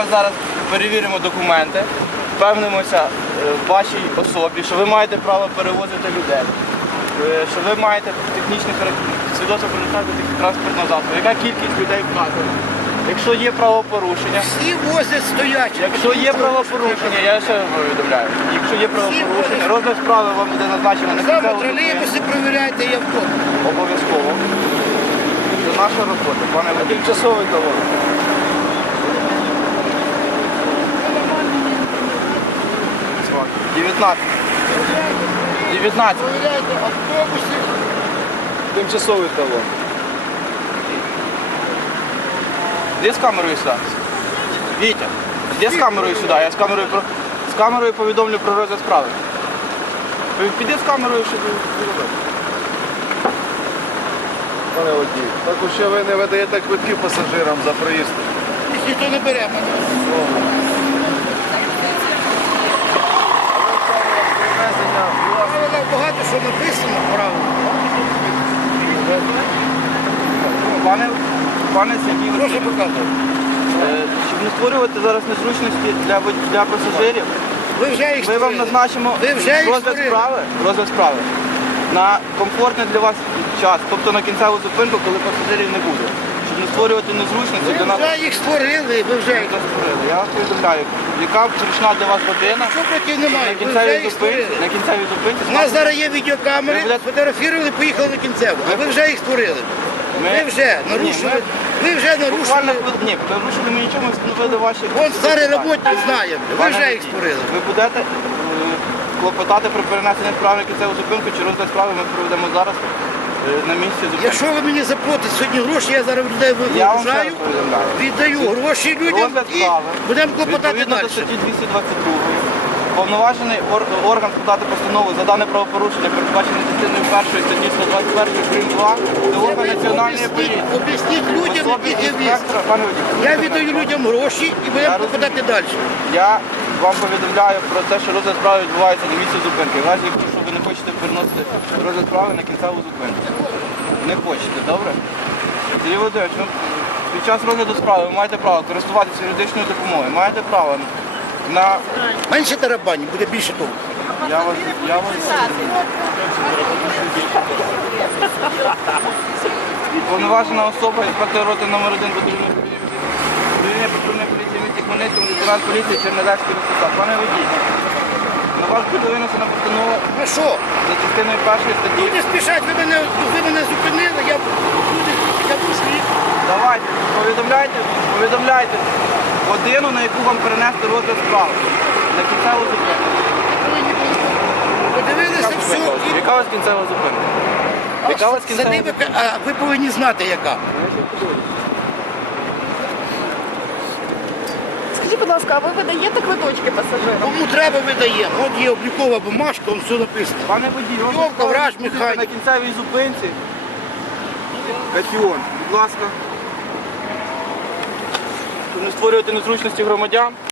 Ми зараз перевіримо документи, впевнимося е, в вашій особі, що ви маєте право перевозити людей, е, що ви маєте технічні характеристики, свідоцтво про технічного транспортного засобу, яка кількість людей вказана. Якщо є правопорушення, всі возять стоячі. Якщо є правопорушення, я ще повідомляю. Якщо є правопорушення, розгляд справи вам буде назначено на Саме тролейбуси перевіряйте і авто. Обов'язково. Це наша робота, пане Тимчасовий договор. 19. 19. Провіряйте автобусів. Тимчасовий талон. Де з камерою сюди? Вітя. Де з камерою сюди? Я з камерою, про... з камерою повідомлю про розгляд справи. Піди з камерою, щоб зробити. Пане водій, так ще ви не видаєте квитків пасажирам за проїзд. Ніхто не бере мене. Написано правильно. Пане, пане Сергій, Прошу показати. е, щоб не створювати зараз незручності для, вод- для пасажирів, Ви вже їх Ми вам створили. назначимо Ви вже їх розгляд створили. справи, розгляд справи на комфортний для вас час, тобто на кінцеву зупинку, коли пасажирів не буде. Щоб не створювати незручності для Ви вже їх створили, ви вже їх. створили. Я вас повідомляю, яка зручна для вас година Що проти на немає? Ви вже кінцевій їх зупинці, створили. на кінцевій зупинці. У нас зараз є відеокамери, Ви будете- фотографували, поїхали на кінцеву. А ви вже їх створили. Ви вже Ні, нарушили. Ви вже Буквально нарушили. ні, порушили ми нічого, ми встановили ваші. Вон старий роботник знає. Ви вже їх створили. Ви будете клопотати про перенесення справи кінцеву зупинку чи розгляд справи ми проведемо зараз е, на місці зупинки. Якщо ви мені заплатите сьогодні гроші, я зараз людей Я вам ще раз вигружаю, повідомляю. віддаю гроші людям Розгляд і справи. будемо клопотати Відповідно далі. до статті 222 повноважений орган складати постанову за дане правопорушення, передбачене частиною першої статті 121 крім 2, це орган національної поліції. Об'ясніть людям, яких я віз. Я віддаю людям гроші і будемо розумію. далі. Я вам повідомляю про те, що розгляд справи відбувається на місці зупинки. В разі, якщо ви не хочете переносити розгляд справи на кінцеву зупинку. Не хочете, добре? Сергій Володимирович, ну, під час розгляду справи ви маєте право користуватися юридичною допомогою. Маєте право на Менше тарабані, буде більше того. Я вас, я вас... Повноважена особа, інспектор роти номер 1 патрульної управління патрульної поліції місті Хмельницького, лейтенант поліції Чернедацький Ростислав. Пане водій, на вас буде винесена постанова Ну що, за частиною першої статті. люди спішать, ви мене, ви мене зупинили, я люди, я пішли. Давайте, повідомляйте, повідомляйте годину, на яку вам перенести розгляд справи. На кінцеву зупинку. Подивилися все. Яка у вас кінцева зупинка? Яка у вас кінцева зупинка? а ви повинні знати, яка. Скажіть, будь ласка, а ви видаєте квиточки пасажирам? Кому треба видаємо. От є облікова бумажка, там все написано. Пане водій, Йовка, враж, механік. на кінцевій зупинці. Катіон, будь ласка. Не створювати незручності громадян.